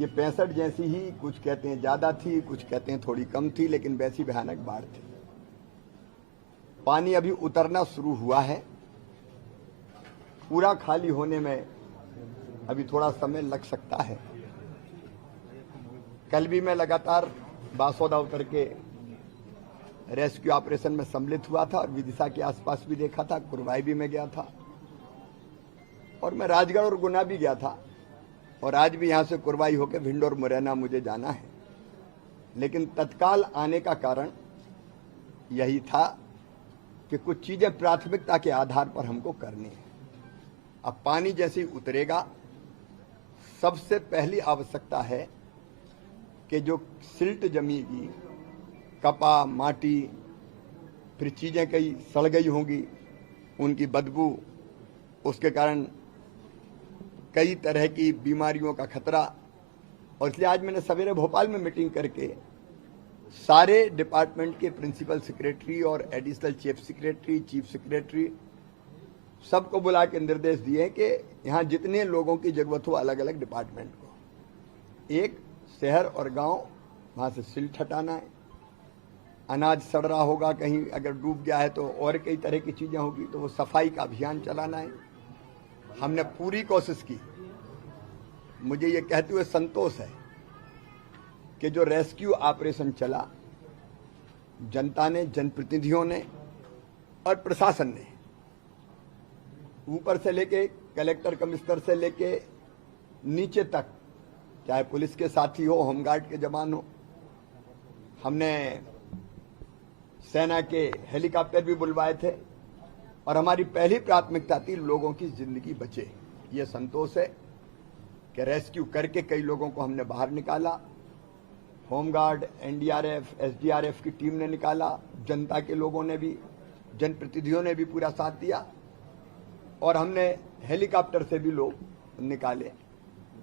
ये 65 जैसी ही, कुछ कहते हैं ज़्यादा थी, कुछ कहते हैं थोड़ी कम थी, लेकिन वैसी भयानक बाढ़ थी। पानी अभी उतरना शुरू हुआ है, पूरा खाली होने में अभी थोड़ा समय लग सकता है। कल भी मैं लगातार बासौदा उतर के रेस्क्यू ऑपरेशन में सम्मिलित हुआ था और विदिशा के आसपास भी देखा था, कुरवाई भी मैं गया था और मैं राजगढ़ और गुना भी गया था और आज भी यहां से कुरवाई होकर भिंड और मुरैना मुझे जाना है। लेकिन तत्काल आने का कारण यही था कि कुछ चीजें प्राथमिकता के आधार पर हमको करनी है। अब पानी जैसे ही उतरेगा, सबसे पहली आवश्यकता है कि जो सिल्ट जमीगी, कपा, माटी, फिर चीजें कई सड़ गई होंगी, उनकी बदबू, उसके कारण कई तरह की बीमारियों का खतरा। और इसलिए आज मैंने सवेरे भोपाल में मीटिंग करके सारे डिपार्टमेंट के प्रिंसिपल सेक्रेटरी और additional chief secretary, chief secretary सबको बुला के निर्देश दिए कि यहाँ जितने लोगों की जरूरत हो अलग अलग डिपार्टमेंट को, एक शहर और गांव, वहाँ से सिल्ट हटाना है। अनाज सड़ रहा होगा, कहीं अगर डूब गया है तो और कई तरह की चीज़ें होगी, तो वो सफाई का अभियान चलाना है। हमने पूरी कोशिश की। मुझे ये कहते हुए संतोष है कि जो रेस्क्यू ऑपरेशन चला, जनता ने, जनप्रतिनिधियों ने और प्रशासन ने, ऊपर से लेके कलेक्टर, कमिश्नर से लेके नीचे तक, चाहे पुलिस के साथी हो, होमगार्ड के जवान हो, हमने सेना के हेलीकॉप्टर भी बुलवाए थे और हमारी पहली प्राथमिकता थी लोगों की जिंदगी बचे। ये संतोष है कि रेस्क्यू करके कई लोगों को हमने बाहर निकाला। होमगार्ड, एनडीआरएफ, एसडीआरएफ की टीम ने निकाला, जनता के लोगों ने भी, जनप्रतिनिधियों ने भी पूरा साथ दिया और हमने हेलीकॉप्टर से भी लोग निकाले।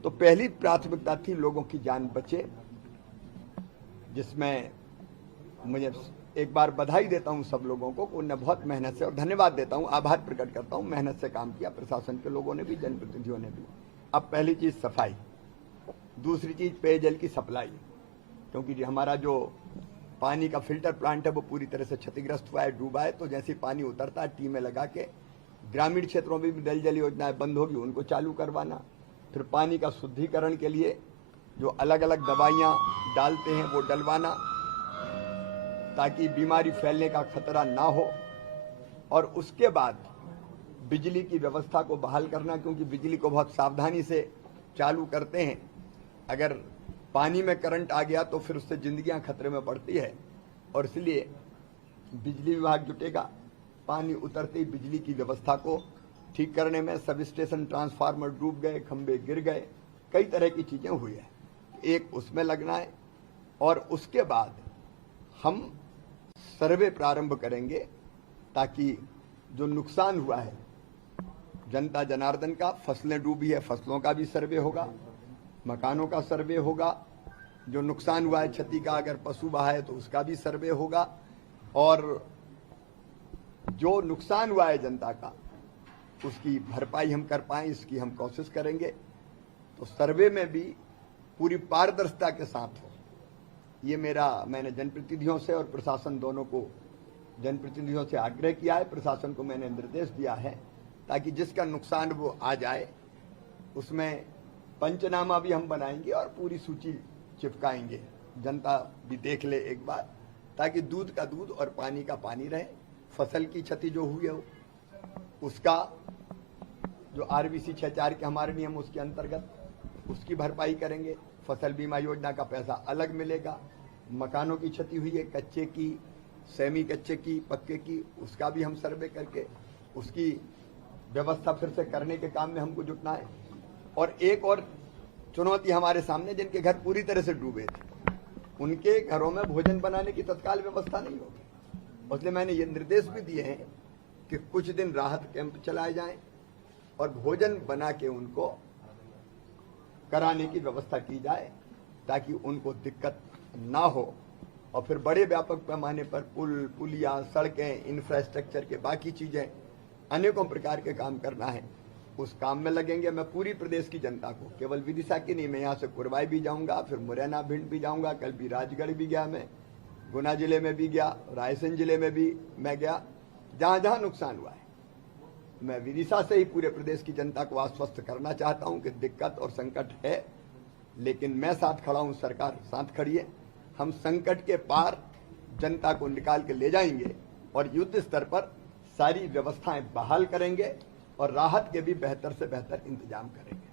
तो पहली प्राथमिकता थी लोगों की जान बचे, जिसमें मुझे एक बार बधाई देता हूं सब लोगों को, उन्होंने बहुत मेहनत से, और धन्यवाद देता हूं, आभार प्रकट करता हूं, मेहनत से काम किया, प्रशासन के लोगों ने भी, जनप्रतिनिधियों ने भी। अब पहली चीज सफाई, दूसरी चीज पेयजल की सप्लाई, क्योंकि हमारा जो पानी का फिल्टर प्लांट है वो पूरी तरह से क्षतिग्रस्त हुआ है, डूबा है। तो जैसे पानी उतरता है, टीमें लगा के ग्रामीण क्षेत्रों में भी नल जल योजनाएं बंद होगी, उनको चालू करवाना। फिर पानी का शुद्धिकरण के लिए जो अलग अलग दवाइयाँ डालते हैं वो डलवाना, ताकि बीमारी फैलने का खतरा ना हो। और उसके बाद बिजली की व्यवस्था को बहाल करना, क्योंकि बिजली को बहुत सावधानी से चालू करते हैं। अगर पानी में करंट आ गया तो फिर उससे जिंदगियां खतरे में पड़ती है, और इसलिए बिजली विभाग जुटेगा पानी उतरते ही बिजली की व्यवस्था को ठीक करने में। सब स्टेशन ट्रांसफार्मर डूब गए, खंभे गिर गए, कई तरह की चीजें हुई है, एक उसमें लगना है। और उसके बाद हम सर्वे प्रारंभ करेंगे, ताकि जो नुकसान हुआ है जनता जनार्दन का, फसलें डूबी है, फसलों का भी सर्वे होगा, मकानों का सर्वे होगा, जो नुकसान हुआ है क्षति का, अगर पशु बहा है तो उसका भी सर्वे होगा, और जो नुकसान हुआ है जनता का उसकी भरपाई हम कर पाएं, इसकी हम कोशिश करेंगे। तो सर्वे में भी पूरी पारदर्शिता के साथ हो, ये मैंने जनप्रतिनिधियों से और प्रशासन दोनों को, जनप्रतिनिधियों से आग्रह किया है, प्रशासन को मैंने निर्देश दिया है, ताकि जिसका नुकसान वो आ जाए उसमें पंचनामा भी हम बनाएंगे और पूरी सूची चिपकाएंगे, जनता भी देख ले एक बार, ताकि दूध का दूध और पानी का पानी रहे। फसल की क्षति जो हुई है उसका जो आरबीसी 6(4) के हमारे नियम उसके अंतर्गत उसकी भरपाई करेंगे। फसल बीमा योजना का पैसा अलग मिलेगा। मकानों की क्षति हुई है, कच्चे की, सेमी कच्चे की, पक्के की, उसका भी हम सर्वे करके उसकी व्यवस्था फिर से करने के काम में हमको जुटना है। और एक और चुनौती हमारे सामने, जिनके घर पूरी तरह से डूबे थे, उनके घरों में भोजन बनाने की तत्काल व्यवस्था नहीं होगी। इसलिए मैंने ये निर्देश भी दिए हैं कि कुछ दिन राहत कैंप चलाए जाएं और भोजन बना के उनको कराने की व्यवस्था की जाए, ताकि उनको दिक्कत ना हो। और फिर बड़े व्यापक पैमाने पर पुल, पुलिया, सड़कें, इंफ्रास्ट्रक्चर के बाकी चीजें, अनेकों प्रकार के काम करना है। उस काम में लगेंगे। मैं पूरी प्रदेश की जनता को, केवल विदिशा की नहीं, मैं यहाँ से कुरवाई भी जाऊंगा, फिर मुरैना भिंड भी जाऊंगा, कल भी राजगढ़ भी गया, मैं गुना जिले में भी गया, रायसेन जिले में भी मैं गया, जहां जहां नुकसान हुआ है। मैं विदिशा से ही पूरे प्रदेश की जनता को आश्वस्त करना चाहता हूं कि दिक्कत और संकट है, लेकिन मैं साथ खड़ा हूं, सरकार साथ खड़ी है। हम संकट के पार जनता को निकाल के ले जाएंगे और युद्ध स्तर पर सारी व्यवस्थाएं बहाल करेंगे और राहत के भी बेहतर से बेहतर इंतजाम करेंगे।